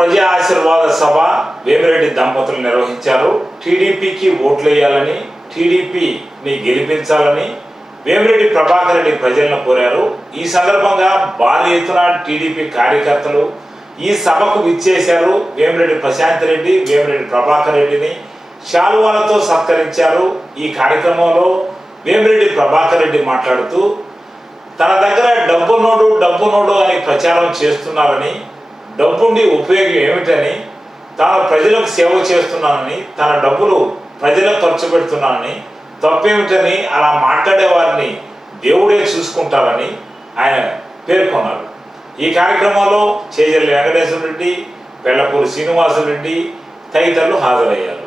ప్రజా ఆశీర్వాద సభ వేమిరెడ్డి దంపతులు నిర్వహించారు. టీడీపీకి ఓట్లు వేయాలని టీడీపీని గెలిపించాలని వేమిరెడ్డి ప్రభాకర్ రెడ్డి ప్రజలను కోరారు. ఈ సందర్భంగా భారీ ఎత్తున టీడీపీ కార్యకర్తలు ఈ సభకు విచ్చేశారు. వేమిరెడ్డి ప్రశాంత్ రెడ్డి వేమిరెడ్డి ప్రభాకర్ రెడ్డిని శాలువాలతో సత్కరించారు. ఈ కార్యక్రమంలో వేమిరెడ్డి ప్రభాకర్ రెడ్డి మాట్లాడుతూ తన దగ్గర డబ్బు నోడు డబ్బు నోడు అని ప్రచారం చేస్తున్నారని డబ్బుండి ఉపయోగం ఏమిటని తాను ప్రజలకు సేవ చేస్తున్నానని తన డబ్బులు ప్రజలకు ఖర్చు పెడుతున్నానని తప్పేమిటని అలా మాట్లాడే వారిని దేవుడే చూసుకుంటారని ఆయన పేర్కొన్నారు ఈ కార్యక్రమంలో చేజల్లి వెంకటేశ్వర రెడ్డి వెల్లపూరి శ్రీనివాసరెడ్డి తదితరులు హాజరయ్యారు.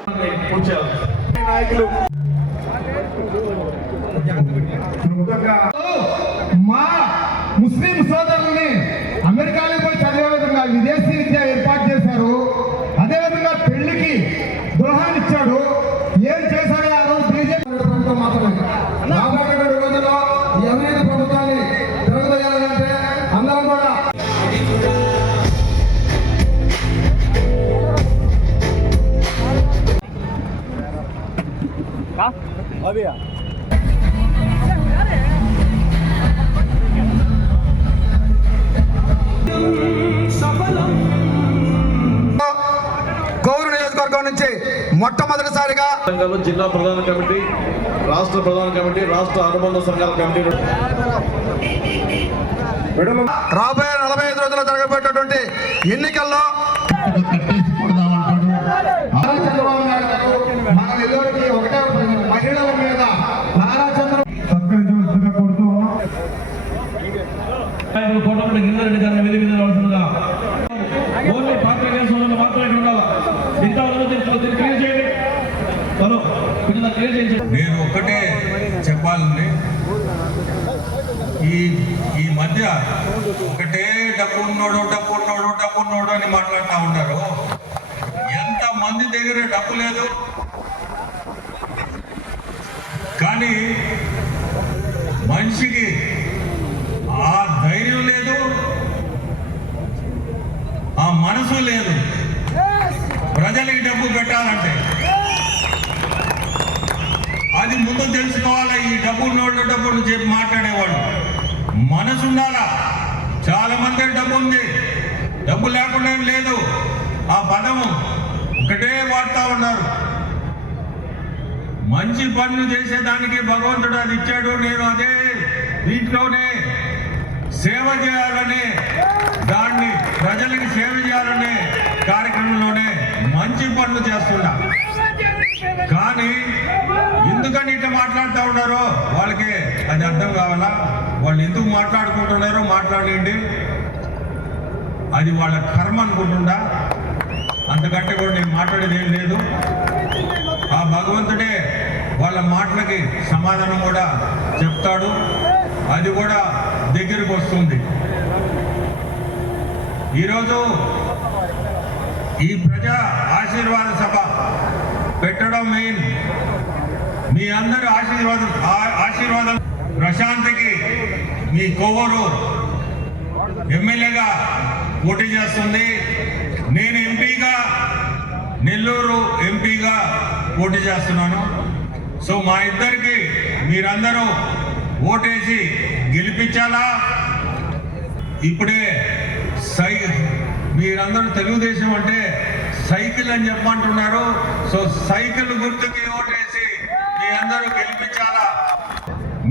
విదేశీ విద్య ఏర్పాటు చేశారు. అదేవిధంగా పెళ్ళికి గృహాన్ని ఇచ్చాడు. ఏం చేశాడు ఆ రోజు బీజేపీ? ప్రభుత్వం మాత్రమే. రాబోయే రోజుల్లో ఈ అవినీతి ప్రభుత్వాన్ని తిరగదోయాలంటే అందరం కూడా. సంఘాలు జిల్లా ప్రధాన కమిటీ రాష్ట్ర ప్రధాన కమిటీ రాష్ట్ర అనుబంధ సంఘాల కమిటీ రాబోయే నలభై ఐదు రోజుల్లో జరగబోయేటటువంటి ఎన్నికల్లో కోటమిటి గిరిజరెడ్డి గారిని వేది మీద రావాల్సిందిగా ఓన్లీ పార్టీ మాత్రమే ఉండాలి? మిగతా నేను ఒక్కటే చెప్పాలండి. ఈ ఈ మధ్య ఒకటే డబ్బు ఉన్నోడు డబ్బు ఉన్నాడు డబ్బు ఉన్నాడు అని మాట్లాడుతూ ఉంటారు. ఎంత మంది దగ్గర డబ్బు లేదు? కానీ మనిషికి ఆ ధైర్యం లేదు ఆ మనసు లేదు. ప్రజలకి డబ్బు పెట్టాలంటే అది ముందు తెలుసుకోవాలా ఈ డబ్బు నోళ్ళు డబ్బులు చెప్పి మాట్లాడేవాడు మనసు ఉండాలా? చాలా మంది డబ్బు ఉంది. డబ్బు లేకుండా ఏం లేదు. ఆ పదము ఒకటే వాడుతూ ఉన్నారు. మంచి పనులు చేసేదానికి భగవంతుడు అది ఇచ్చాడు. నేను అదే దీంట్లోనే సేవ చేయాలని దాన్ని ప్రజలకి సేవ చేయాలనే కార్యక్రమంలోనే మంచి పనులు చేస్తున్నా. కానీ ఎందుకని ఇట్లా మాట్లాడుతూ ఉన్నారో వాళ్ళకి అది అర్థం కావాలా? వాళ్ళు ఎందుకు మాట్లాడుకుంటున్నారో మాట్లాడండి. అది వాళ్ళ కర్మ అనుకుంటుండా అంతకంటే కూడా నేను మాట్లాడేది ఏం లేదు. ఆ భగవంతుడే వాళ్ళ మాటలకి సమాధానం కూడా చెప్తాడు. అది కూడా దగ్గరికి వస్తుంది. ఈరోజు ఈ ప్రజా ఆశీర్వాద సభ పెట్టడం మెయిన్. మీ అందరూ ఆశీర్వాదం ఆశీర్వాదం ప్రశాంత్కి మీ కొవ్వూరు ఎమ్మెల్యేగా పోటీ చేస్తుంది. నేను ఎంపీగా నెల్లూరు ఎంపీగా పోటీ చేస్తున్నాను. సో మా ఇద్దరికి మీరందరూ ఓటేసి గెలిపించాలా? ఇప్పుడే సై మీరందరూ తెలుగుదేశం అంటే సైకిల్ అని చెప్పమంటున్నారు. సో సైకిల్ గుర్తుకి ఓటే అందరూ గెలిపించాలా?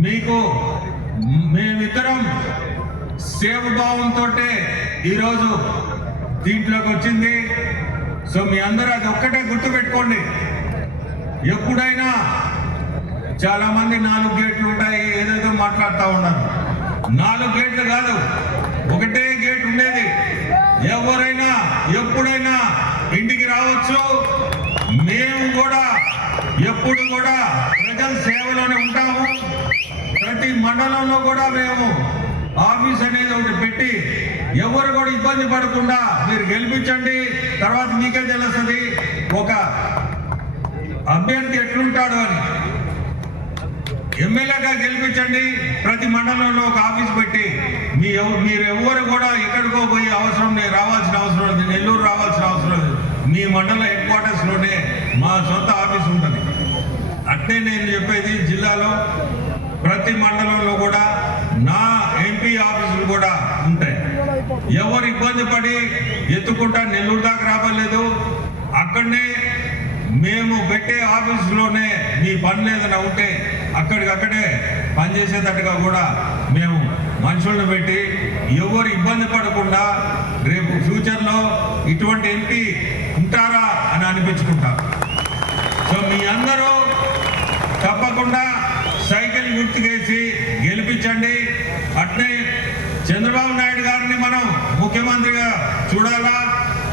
మీకు మేమిద్దరం సేవభావంతో ఈరోజు దీంట్లోకి వచ్చింది సో మీ అందరూ అది ఒక్కటే గుర్తుపెట్టుకోండి. ఎప్పుడైనా చాలా మంది నాలుగు గేట్లు ఉంటాయి ఏదేదో మాట్లాడుతూ ఉన్నారు. నాలుగు గేట్లు కాదు ఒకటే గేట్ ఉండేది. ఎవరైనా ఎప్పుడైనా ఇంటికి రావచ్చు మేము కూడా ఎప్పుడు కూడా ప్రజల సేవలోనే ఉంటాము. ప్రతి మండలంలో కూడా మేము ఆఫీస్ అనేది ఒకటి పెట్టి ఎవరు కూడా ఇబ్బంది పడకుండా మీరు గెలిపించండి తర్వాత మీకే తెలుస్తుంది ఒక అభ్యర్థి ఎట్లుంటాడు అని. ఎమ్మెల్యేగా గెలిపించండి ప్రతి మండలంలో ఒక ఆఫీస్ పెట్టి మీ మీరు ఎవరు కూడా ఎక్కడికో పోయి అవసరం లేదు రావాల్సిన అవసరం లేదు నెల్లూరు రావాల్సిన అవసరం లేదు. మీ మండల హెడ్ క్వార్టర్స్లోనే మా సొంత ఆఫీస్ ఉంటుంది నేను చెప్పేది జిల్లాలో ప్రతి మండలంలో కూడా నా ఎంపీ ఆఫీసులు కూడా ఉంటాయి. ఎవరు ఇబ్బంది పడి ఎత్తుకుంటా నెల్లూరు దాకా రావలేదు అక్కడనే మేము పెట్టే ఆఫీసులోనే మీ పని ఏదైనా ఉంటే అక్కడికక్కడే పనిచేసేటట్టుగా కూడా మేము మనుషులను పెట్టి ఎవరు ఇబ్బంది పడకుండా రేపు ఫ్యూచర్లో ఇటువంటి ఎంపీ ఉంటారా అని అనిపించుకుంటాం తప్పకుండా సైకిల్ గుర్తుకేసి గెలిపించండి. అట్నే చంద్రబాబు నాయుడు గారిని మనం ముఖ్యమంత్రిగా చూడాలా?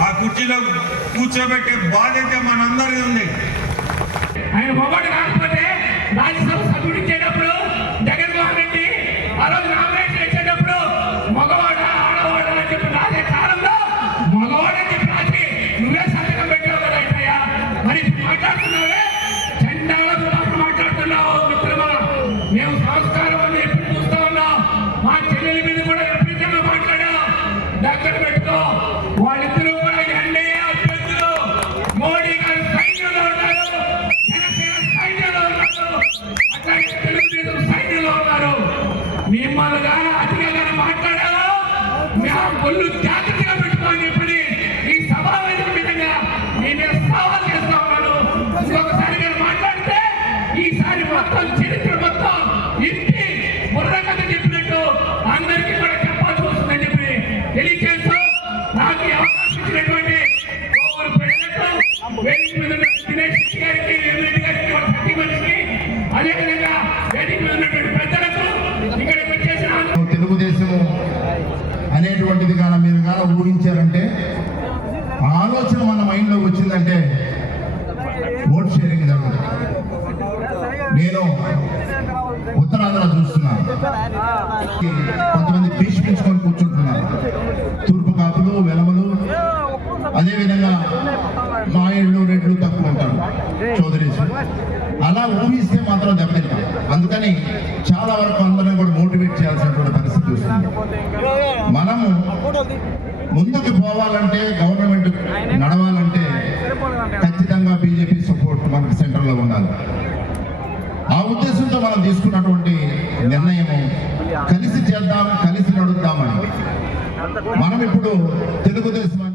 ఆ కుర్చీలో కూర్చోబెట్టే బాధ్యత మనందరిది ఉంది. ఆయన మొగడు కాకపోతే రాజ్యసభ సభ్యుడు ఇచ్చేటప్పుడు జగన్మోహన్ రెడ్డి ఆ రోజు నామినేషన్ ఇచ్చేటప్పుడు మగవాడ ఆడవాడ అని చెప్పి రాసే కాలంలో మగవాడని చెప్పి రాసి నువ్వే సంతకం పెట్టావు కదా మరి మాట్లాడుతున్నావే? నేను ఉత్తరాంధ్ర చూస్తున్నాను కొంతమంది భీష్మించుకొని కూర్చుంటున్నారు. తూర్పు కాపులు వెలమలు అదేవిధంగా మాయేళ్ళు రెడ్లు తక్కువ ఉంటారు చౌదరీస్ అలా ఊహిస్తే మాత్రం దెబ్బతింటాం. అందుకని చాలా వరకు అందరం కూడా మోటివేట్ చేయాల్సినటువంటి పరిస్థితి వస్తుంది. మనము ముందుకు పోవాలంటే గవర్నమెంట్ నడవాలంటే ఖచ్చితంగా బీజేపీ సపోర్ట్ మనకు సెంటర్లో ఉండాలి. ఆ ఉద్దేశంతో మనం తీసుకున్నటువంటి నిర్ణయము కలిసి చేద్దాం కలిసి నడుద్దామని. మనం ఇప్పుడు తెలుగుదేశం